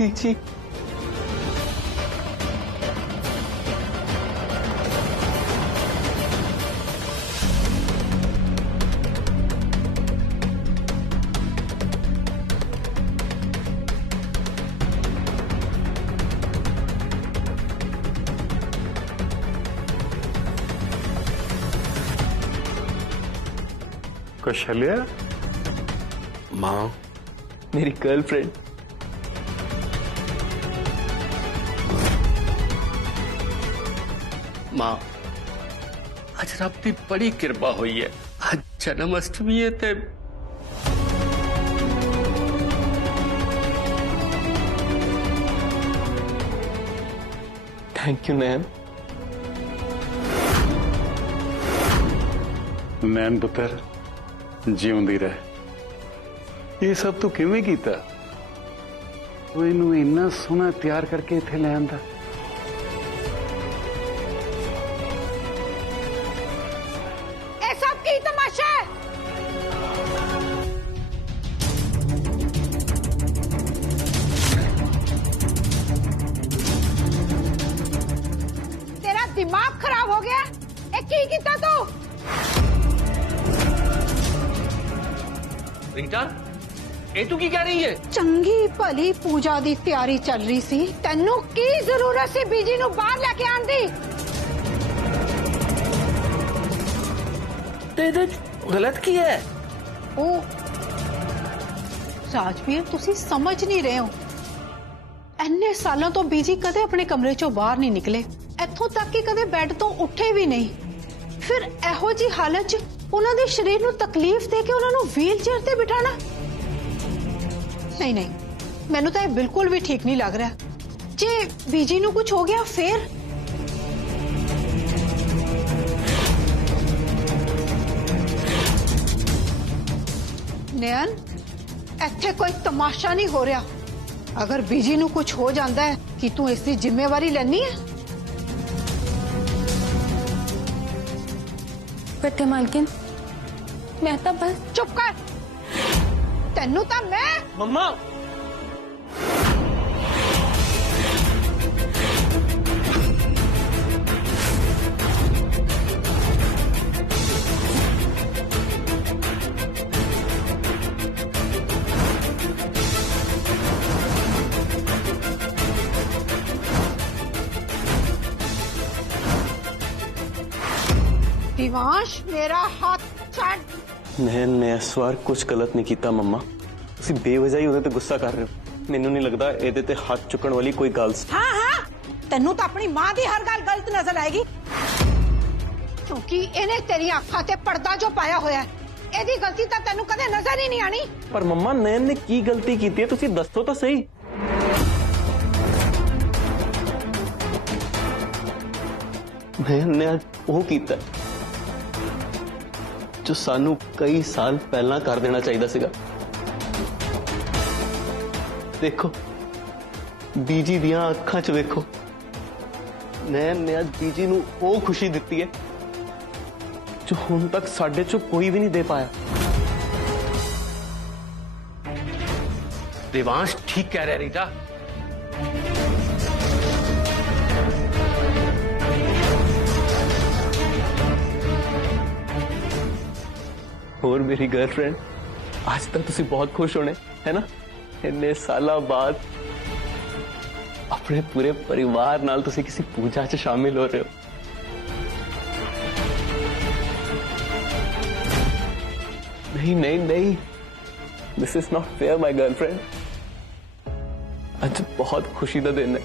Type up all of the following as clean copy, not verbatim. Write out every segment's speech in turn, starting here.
बीजी कौशल्या माँ मेरी गर्लफ्रेंड। मां आज रब की बड़ी कृपा हुई है। आज जन्माष्टमी है ते थैंक यू नैन। नैन पुत्र जिउंदी रह। ये सब तू किवें कीता? तू इनू इन्ना सोहना तैयार करके इत्थे ले आंदा। ये सब की तमाशा है? तेरा दिमाग खराब हो गया? ये की कीता तू? रीटा ये तू की कह रही है? चंगी भली पूजा दी तैयारी चल रही सी, तेनू की जरूरत सी बीजी नू बाहर लेके आन दी? ते गलत की है? ओ राजवीर तुसी समझ नहीं रहे हो। इन्ने सालों तो बीजी कदे अपने कमरे चों बाहर नहीं निकले, इत्थों तक कि कदे बेड तो उठे भी नहीं। फिर एहो जी हालत च उन्हां दे शरीर नू तकलीफ दे के उन्हां नू व्हील चेयर ते बिठाना, नहीं नहीं मैनू तो यह बिल्कुल भी ठीक नहीं लग रहा। जे बीजी नू कुछ हो गया फिर? नयन इत्थे कोई तमाशा नहीं हो रहा। अगर बीजी नू कुछ हो जाता है कि तू इसकी जिम्मेवारी लेनी है? बटे मालकिन मैं तो बस चुप कर। तेनू तो मैं मम्मा दिवांश मेरा हाथ छाड़। नैन मैं इस बार कुछ गलत नहीं किया मम्मा। तुसी बेवजह ही उहदे ते गुस्सा कर रहे हो। मैनू नहीं लगता एदे ते हाथ चुकन वाली कोई गल सी। हाँ हाँ तेनू तो अपनी मां की हर गल गलत नजर आएगी, क्योंकि इन्हें तेरी आंखों ते पर्दा जो पाया होया है, एदी गलती तो तेनू कदे नजर ही नहीं आनी। पर मम्मा नैन ने की गलती की है तुसी दसो तो सही। नैन ने आज वो कीता जो सानू कई साल पहला कर देना चाहिए सीगा। देखो बीजी दियां अखां च वेखो, नैन ने आज बीजी नू वो खुशी दिती है जो हुण तक साडे चों कोई भी नहीं दे पाया। देवांश ठीक कह रहा है रीटा। और मेरी गर्लफ्रेंड आज तक तुसी बहुत खुश होने है ना? इन्ने साल बाद अपने पूरे परिवार नाल तुसी किसी पूजा च शामिल हो रहे हो। नहीं नहीं नहीं, this is not fair my girlfriend. आज बहुत खुशी का दिन है।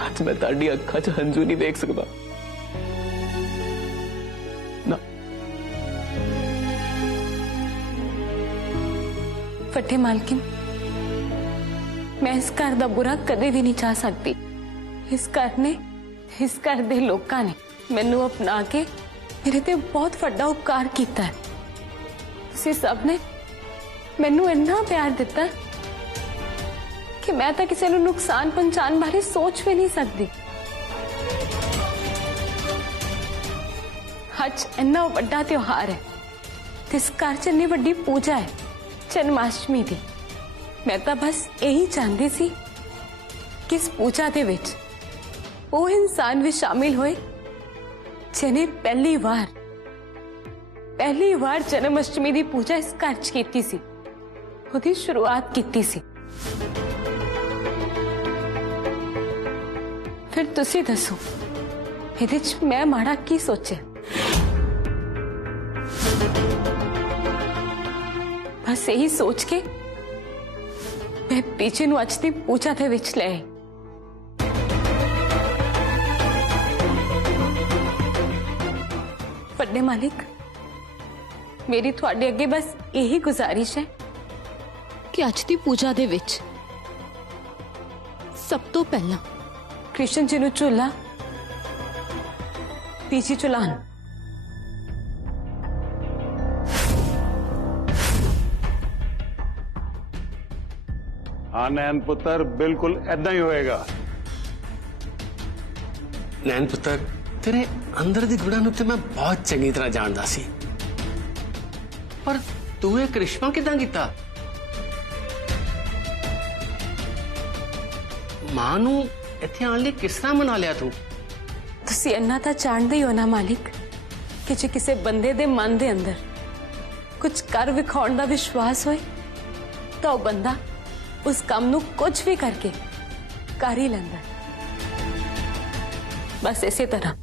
आज मैं ताड़ी अखा च हंजू नहीं देख सकता ना। फटे मालकिन मैं इस घर का बुरा कदे भी नहीं चाह सकती। इस घर दे लोकां ने मैनू अपना के मेरे ते बहुत वड्डा उपकार किया है। तुसीं सब ने मैनू इन्ना प्यार दिता कि मैं तो किसी नू नुकसान पहुंचाने बारे सोच भी नहीं सकती। आज इन्ना वड्डा त्योहार है, इस घर च इन्नी वड्डी पूजा है जन्माष्टमी दी। मैं तो बस यही चाहती सी कि इस पूजा दे विच वो इंसान भी शामिल होए जिन्हें पहली बार जन्माष्टमी की पूजा इस घर च कीती सी, उसकी शुरुआत कीती सी। फिर तुसी दसो इहदे च मैं माड़ा की सोचे? बस यही सोच के मैं पीछे नू अज दी पूजा दे विच ले आई। वड्डे मालिक, मेरी थोड़े अगे बस यही गुजारिश है कि अज दी पूजा दे विच सब तो पहला कृष्ण जी नू झूला बीजी झुलान। हाँ नैन पुत्र, बिल्कुल ऐदा ही होएगा। नैन पुत्र, तेरे अंदर दी गुणा नुते मैं बहुत चंगी तरह जानदा सी, पर तू ये करिश्मा किदां कीता? मां नू इत्थे आने लई किस तरह मना लिया तू? तुसी इन्ना तां जाणदे ही हो ना मालिक कि जे किसी बंदे दे मन दे अंदर कुछ कर विखाउण दा विश्वास होए तो बंदा उस काम नू कुछ भी करके कर ही लैंदा। बस इसी तरह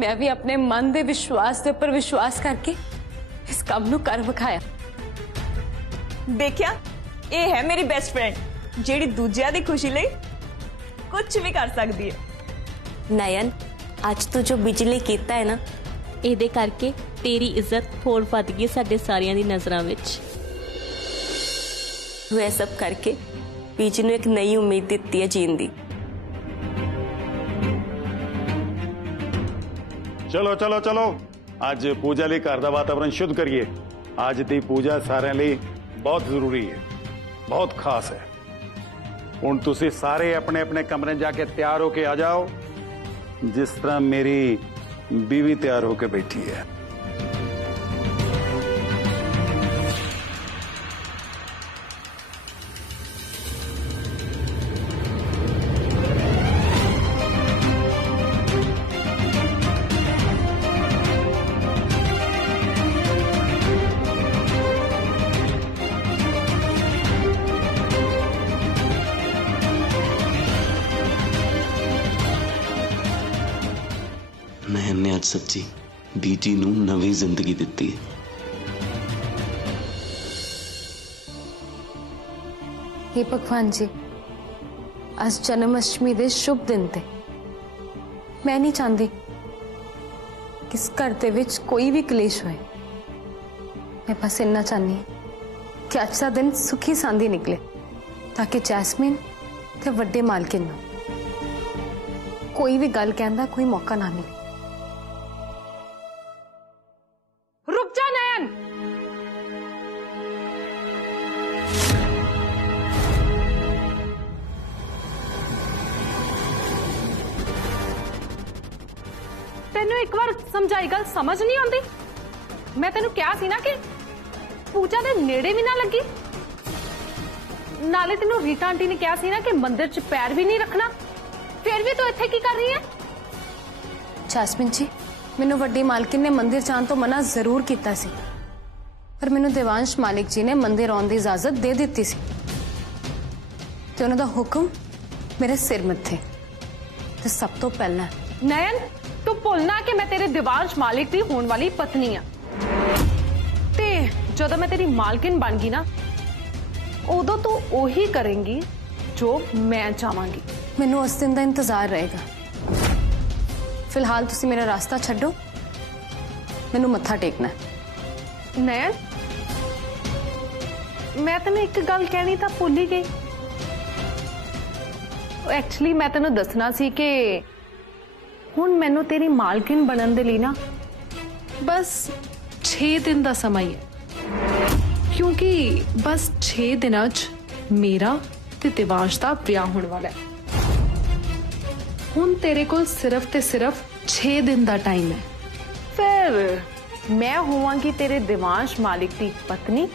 मैं भी अपने मन दे विश्वास दे ऊपर विश्वास करके इस काम नू कर विखाया। देखिया, ये है मेरी बेस्ट फ्रेंड जेड़ी दूजिया दी खुशी लई कुछ भी कर सकती है। नयन, आज तू जो बिजली कीता है ना, ਇਹਦੇ ਕਰਕੇ तेरी इज्जत होर वध गई साडे सारियां दी नजरां विच। तू यह सब करके बीजी नूं एक नई उम्मीद दित्ती है जीण दी। चलो चलो चलो, आज पूजा लिए घर का वातावरण शुद्ध करिए। आज की पूजा सारे लिए बहुत जरूरी है, बहुत खास है। हुण तुसी सारे अपने अपने कमरे जाके तैयार होके आ जाओ, जिस तरह मेरी बीवी तैयार होके बैठी है। नैन ने अज सच्ची बीजी नूं नवी जिंदगी दित्ती है। हे भगवान जी, आज जन्माष्टमी दे शुभ दिन ते मैं नहीं चाहती कि इस घर दे विच कोई भी कलेश होए। मैं बस इन्ना चाहनी कि आज का दिन सुखी सांदी निकले, ताकि जैस्मीन ते वड्डे मालकिन नूं कोई भी गल कहण दा कोई मौका ना मिले। रुक जा नयन, तेनू एक बार समझाई गल समझ नहीं आती? मैं तेनू क्या सी ना कि पूजा दे नेड़े भी ना लगी। नाले तेनू रीटा आंटी ने क्या सी ना कि मंदिर च पैर भी नहीं रखना, फिर भी तू इत्थे की कर रही है? जैस्मीन जी, मैनू वड्डी मालकिन ने मंदिर जाण तो मना जरूर किया सी, पर मैनू देवांश मालिक जी ने मंदिर आउण दी इजाजत दे दी सी, ते उन्हां दा हुक्म मेरे सिर मत्थे। ते सब तो पहला नयन, तू भुलना कि मैं तेरे देवांश मालिक दी होने वाली पत्नी आ, ते जदों मैं तेरी मालकिन बन गई ना, उदों तू ओही करेंगी जो मैं चाहांगी। मैनू उस दिन का इंतजार रहेगा। फिलहाल तुसी मेरा रास्ता छड्डो, मैनू मत्था टेकना है। नयन, मैं तेनू एक गल कहनी तो भुल ही गई। एक्चुअली मैं तेनू दसना सी कि हुण मैनू तेरी मालकिन बनन दे लई ना बस 6 दिन का समय है, क्योंकि बस 6 दिनों च मेरा ते देवांश दा ब्याह होने वाला है। हुण तेरे को सिर्फ ते सिर्फ 6 दिन का टाइम है, फिर मैं होवांगी तेरे देवांश मालिक की पत्नी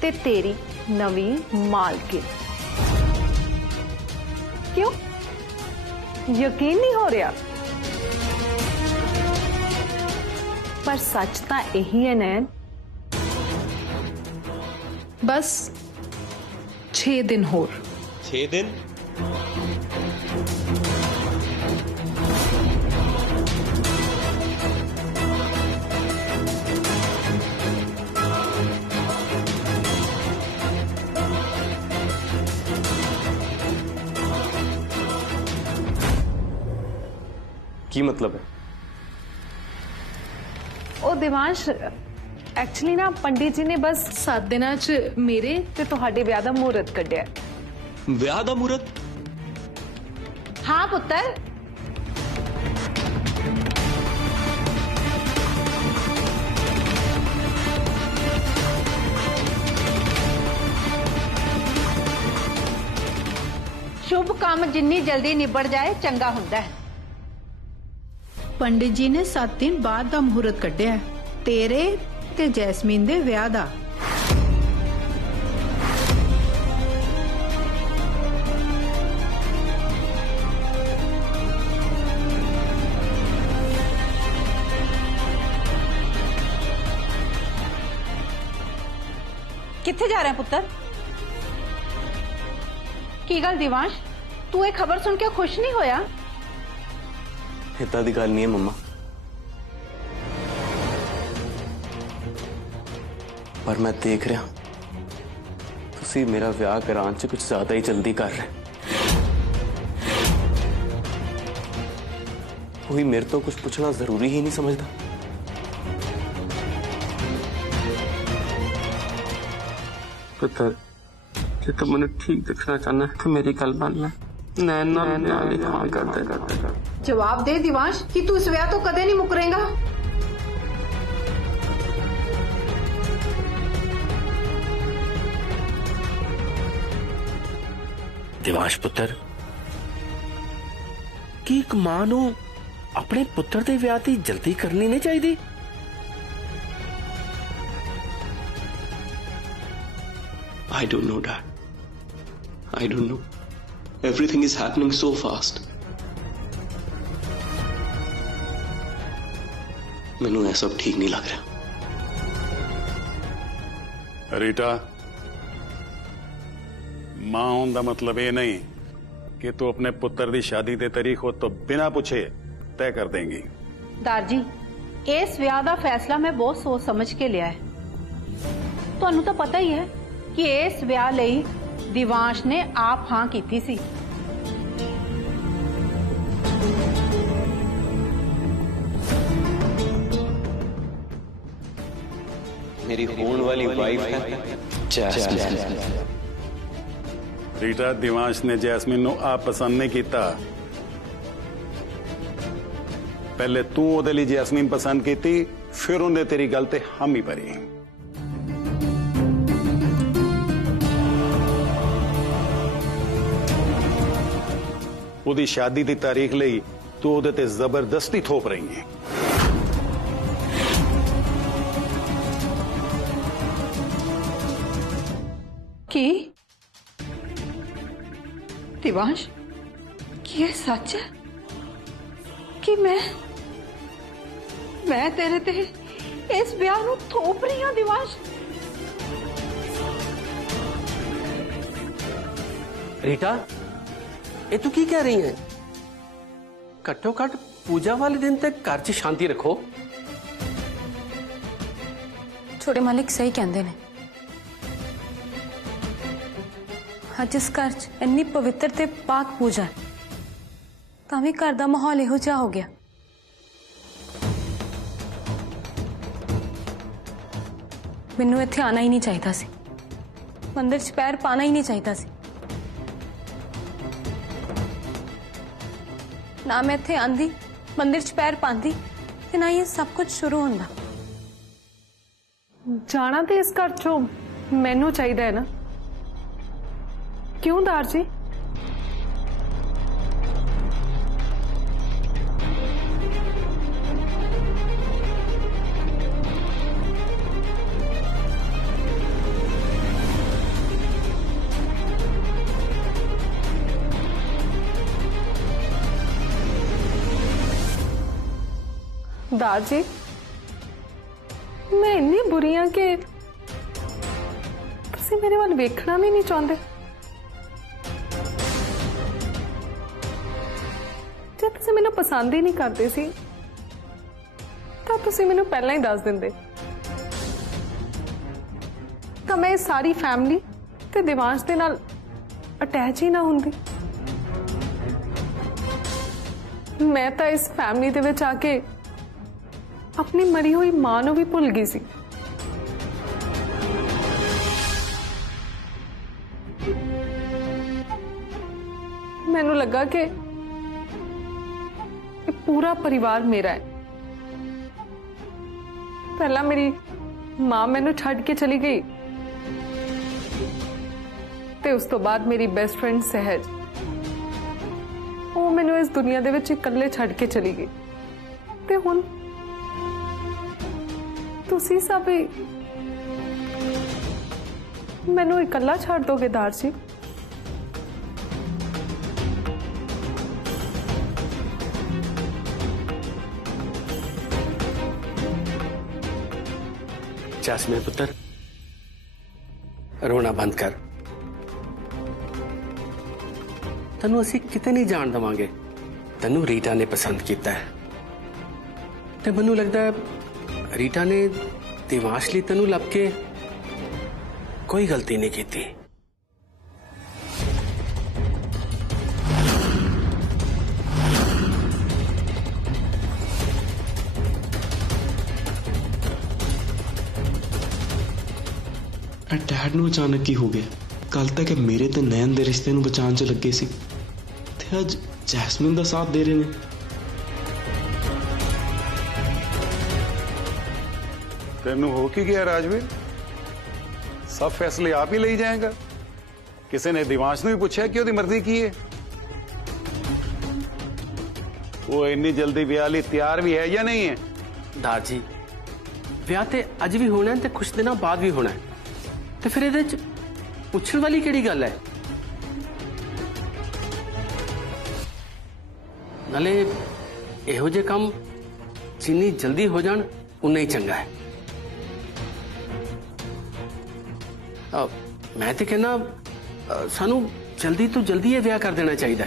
ते तेरी नवी मालकिन। क्यों यकीन नहीं हो रहा? पर सच तो यही है नैन, बस 6 दिन होर। 6 दिन? की मतलब है? ओ दिवांश, एक्चुअली ना पंडित जी ने बस 7 दिनां च मेरे ते तुहाडे ब्याह दा मुहूर्त कड्ढिया। विआह दा मुहूर्त? हाँ पुत्र, शुभ काम जिन्नी जल्दी निबड़ जाए चंगा हुंदा है। पंडित जी ने 7 दिन बाद दा मुहूर्त कड्ढिया तेरे ते जैस्मीन दे विआह दा। किथे जा रहे हैं पुत्र? की गल दिवांश, तू ये खबर सुन के खुश नहीं होया? इतना दी गल नहीं है मम्मा, पर मैं देख रहा तुसी मेरा विआह कराने च कुछ ज्यादा ही जल्दी कर रहे। कोई मेरे तो कुछ पूछना जरूरी ही नहीं समझता। पुत्र, जे तू मैंने ठीक दिखना चाहना है तो मेरी गल मान ला। नैना हाँ कर दे। जवाब दे दिवांश कि तू इस विआह तो कदे नहीं मुकरेगा। दिवांश पुत्र, की एक मां नू अपने पुत्र दे विआह दी जल्दी करनी नहीं चाहिए? I don't know, Dad. I don't know. Everything is happening so fast. मैनू यह सब ठीक नहीं लग रहा। रीटा, मां होने का मतलब ये नहीं कि तू अपने पुत्र की शादी की तारीख हो तो बिना पूछे तय कर देंगी। दार जी, इस विआह का फैसला मैं बहुत सोच समझ के लिया है। तुहानू तो पता ही है कि इस विआह लई दिवांश ने आप हां की थी सी। मेरी होने वाली वाइफ है जैस्मिन। रीटा, दिवांश ने जैस्मिन नू आप पसंद नहीं किया। पहले तू ओदे लई जैस्मिन पसंद की थी, फिर उन्हें तेरी गल ते हम ही भरी। ओदी शादी की तारीख लई तू ओदे ते जबरदस्ती थोप रही है। की दिवांश, कि ये सच है कि मैं तेरे ते इस ब्याह नू थोप रही हूं? दिवांश, रीटा, ये तू की कह रही है? घट्टो घट पूजा वाले दिन तक घर च शांति रखो। छोटे मालिक सही कहते ने। अज इस घर च इन्नी पवित्र ते पाक पूजा है, तां घर का माहौल इहो जिहा हो गया। मैनू इत्थे आना ही नहीं चाहिए सी, मंदिर च पैर पाना ही नहीं चाहिए सी। ना मैं इत्थे आंदी, मंदिर च पैर पांदी, ते ना ये सब कुछ शुरू होंदा। जाना तो इस घर चो मैनू चाहिए है ना? क्यों दार जी? दाजी मैं इन्नी बुरी हाँ कि तुसी मेरे वाल वेखना भी नहीं चाहते। जे तुसी मैनू पसंद ही नहीं करते सी तो तुसी मैनू पहला ही दस दिंदे तो मैं इस सारी फैमिली ते दिवांश दे नाल अटैच ही ना हुंदी। मैं तो इस फैमिली दे विच आके अपनी मरी हुई मां नूं भी भुल गई सी। मैनू लगा कि ये पूरा परिवार मेरा है। पहला मेरी मां मैनू छड्ड के चली गई ते उस तो बाद मेरी बेस्ट फ्रेंड सहज वो मैनू इस दुनिया दे विच इकल्ले छड्ड के चली गई ते हुण तुसी सब ही मैनू इकल्ला छड्ड दोगे दार जी? जैस्मिन पुत्र रोना बंद कर। तनु असी किते नहीं जान देवांगे। तनु रीटा ने पसंद किया है ते मैनू लगता है रीटा ने दिवांश लई तनु लब के कोई गलती नहीं की थी। डैड ਨੂੰ ਅਚਾਨਕ ਕੀ ਹੋ ਗਿਆ? ਕੱਲ ਤੱਕ ਮੇਰੇ ਤੇ ਨੈਣ ਦੇ ਰਿਸ਼ਤੇ ਨੂੰ ਬਚਾਉਣ 'ਚ ਲੱਗੇ ਸੀ ਤੇ ਅੱਜ ਜੈਸਮਿਨ ਦਾ ਸਾਥ ਦੇ ਰਹੇ ਨੇ। तेनू हो की गया राजवीर? सब फैसले आप ही ले जाएगा? किसी ने दिवांश नूं भी पूछा कि ओदी मर्जी की है? वो इन्नी जल्दी ब्याह लई तैयार भी है या नहीं है? दार जी विआह ते अज भी होना है ते कुछ दिनों बाद भी होना है ते फिर इहदे च पुछण वाली किहड़ी गल है? नाले इहो जे काम जिन्नी जल्दी हो जान उन्ना ही चंगा है। मैं तो कहना सानू जल्दी तो जल्दी ये ब्याह कर देना चाहिए।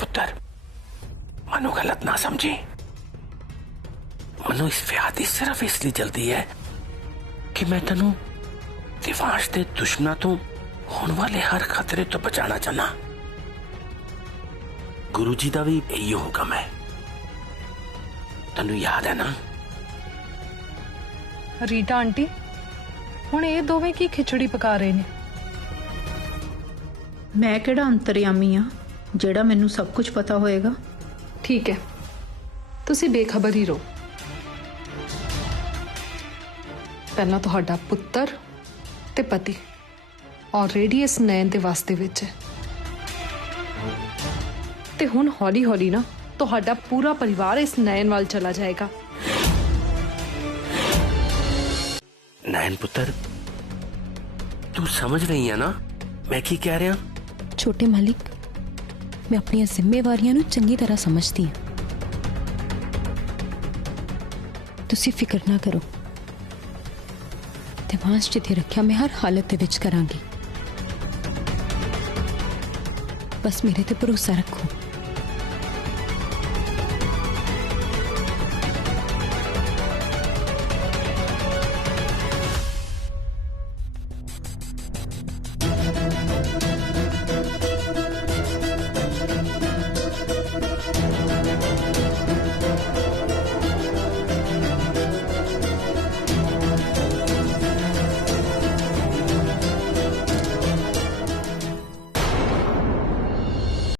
पुत्र मनु गलत ना समझी। मनु इस ब्याह की सिर्फ इसलिए जल्दी है कि मैं तेनू दिवांश के दुश्मनों तो होने वाले हर खतरे तो बचाना चाहना। गुरु जी का भी यही हुक्म है। तेनू याद है ना? रीटा आंटी हुण ये दोवें की खिचड़ी पका रहे ने? मैं किहड़ा अंतर्यामी आ ਜਿਹੜਾ ਮੈਨੂੰ ਸਭ ਕੁਝ ਪਤਾ ਹੋਏਗਾ। ठीक है तुसी बेखबर ही रहो। पहला तुहाडा पुत्र ते पति ऑलरेडी इस नैन दे वास्ते विच है ते हुण हौली हौली ना तुहाडा पूरा परिवार इस नैन वाल चला जाएगा। नैन पुत्र तू समझ रही है ना मैं की कह रहा? छोटे मालिक मैं अपनी जिम्मेवारियां नूं चंगी तरह समझती हूं। तुसी फिक्र ना करो। दिवांश जी दी रक्षा मैं हर हालत दे विच करांगी। बस मेरे ते भरोसा रखो।